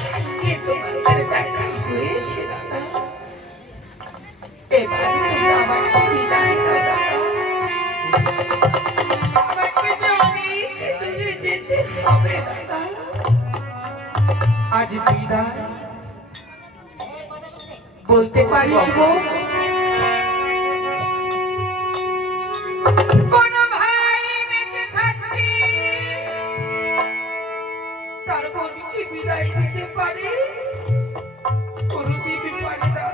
সঙ্গে তোমাদের দেখা হয়েছে দাদা। এবার তোমরা আমাকে বিদায় দাও দাদা। আমাকে যে অনেক দূরে যেতে হবে দাদা। আজ বিদায় বলতে পারিস গো? কোন ভাই বেঁচে থাকতে তার বোনকে বিদায় দিতে পারে? কোনদিন পারে না।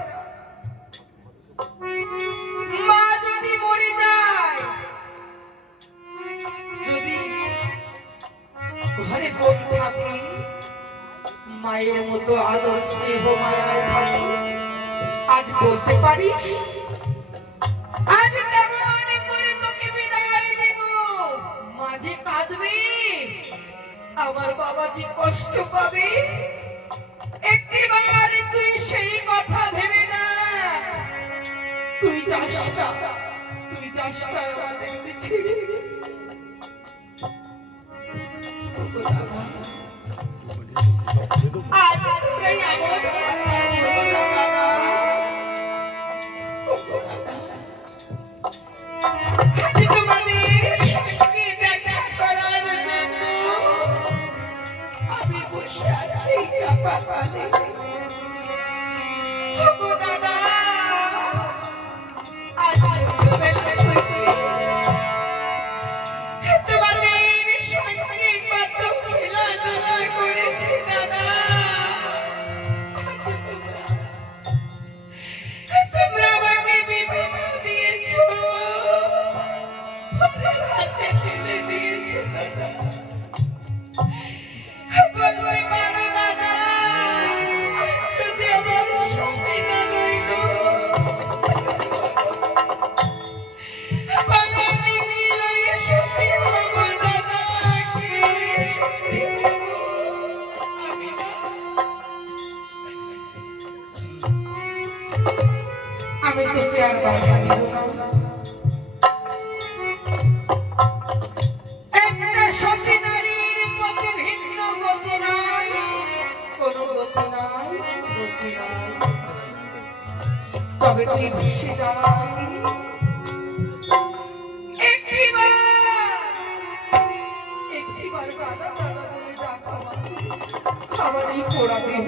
মা যদি মরে যায়, যদি ঘরে বোন থাকে, মায়ের মতো আদর স্নেহ মায়ায় থাকে। আজ বলতে পারিস? আজ কেমন করে তোকে বিদায় দেব? মাঝে কাঁদবে, আমার বাবা যে কষ্ট পাবে। একটিবার তুই সেই কথা ভেবে না। তুই যাস না, তুই যাস না আমাদেরকে ছেড়ে। আজ তোমরা এমন কথা বলো না বাবা। আজ তোমাদের সঙ্গে দেখা করার জন্য আমি বসে আছি চাপা পালে। দাদা, আজ ছোটবেলা থেকে তোমাদের সঙ্গে কত খেলাধুলা করেছি দাদা। আজ তোমরা আমাকে বিবাহ দিয়েছো, হাতে তুলে দিয়েছো দাদা। বলতে পারো দাদা, যদি আমার স্বামী না রইল, আমি বিয়ে সুখী হব দাদা। কি সুখী হব আমি না। আমি তোকে আর বাধা দিব না। একটা সতী নারীর মতো ভিন্ন গতি নাই, কোনো গতি নাই, গতি নাই। তবে তুই ভেসে যাওয়ার আগে একটিবার দাদা দাদা বলে ডাক আমার এই পোড়া দেহ।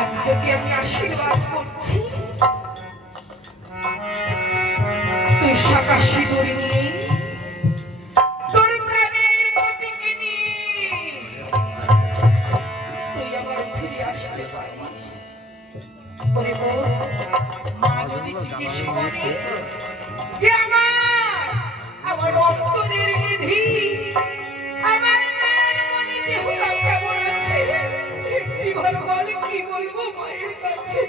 আজ তোকে আমি আশীর্বাদ করছি, তুই শাঁখা সিঁদুর নিয়ে তোর প্রাণের পতিকে নিয়ে তুই আবার ফিরে আসতে পারিস। ওরে বোন, মা যদি জিজ্ঞেস করে যে আমার অন্তরের নিধি, আমার মায়ের মনে বেহুলা কেমন আছে, এবার বল কি বলবো মায়ের কাছে?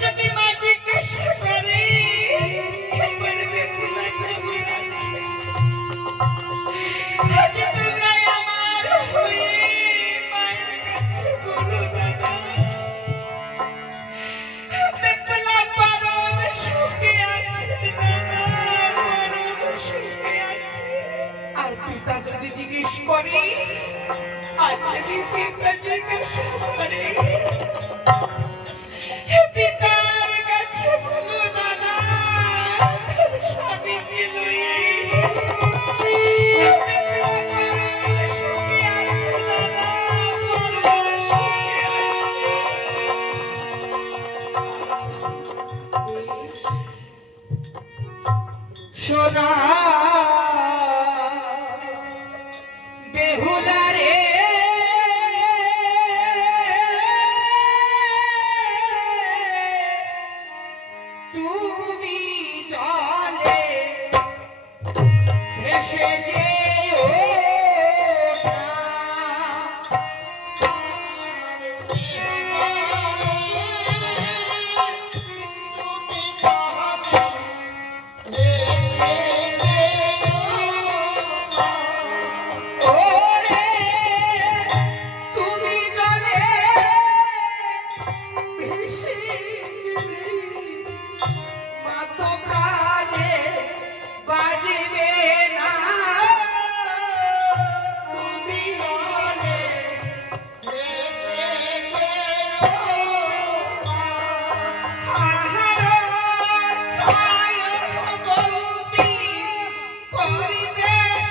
যদি মা জিজ্ঞাসা করে এবার বেহুলা কেমন আছে, আজ তোমরা আমার হয়ে মায়ের কাছে বলো দাদা। বেহুলা পরম সুখে আছে দাদা, পরম সুখে আছে। আর পিতা যদি জিজ্ঞেস করে, আজ যদি পিতা জিজ্ঞাসা করে, পিতার কাছে বলো দাদা তোর স্বামীকে লয়ে সুখে আছে দাদা, পরম সুখে আছে। সোনা বেহুলা রে, তুমি জলে ভেসে যেও পরিবেশ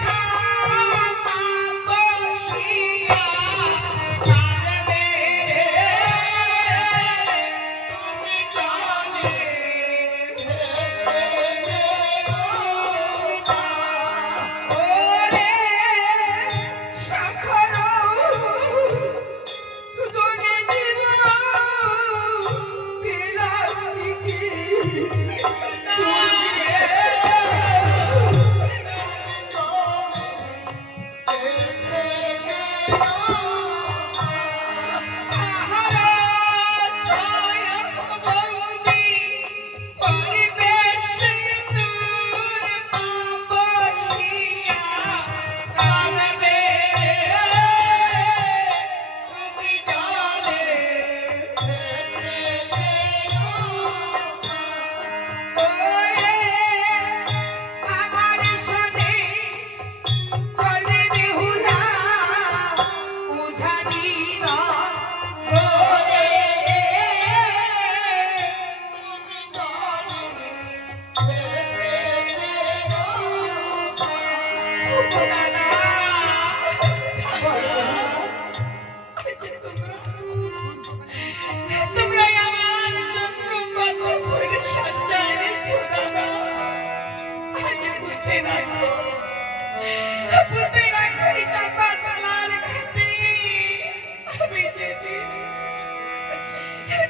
খামা বসিয়া কাঁদবে রে তুমি জানে ওরে সাখর দোলে দিল প্লাস্টিকি চুড়িয়ে আহারা ছায়া বৌদি পরিবেশ দূর পাবসিয়া কাঁদবে তুমি জানে ওরে আমার সাথে চলে বেহুলা উঝানি না গোরে তোমরাই আমার জন্য কত ফুল সাজাইছো দাদা আজ বুঝতে রাখো বুঝতে রাখো এই চাপা তালার ঘাটে আমি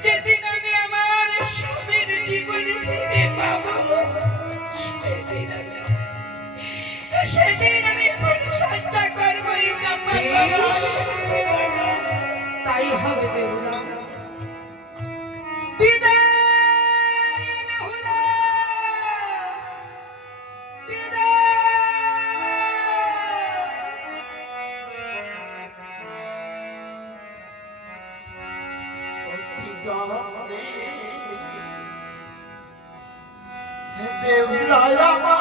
যেদিন আমি আমার স্বামীর জীবন ফিরে পাবো সেদিন আমি ফুল সাজা করবো এই চাপা তাই হবে বেহুলা বিদায় বেহুলা বেউলায় আমার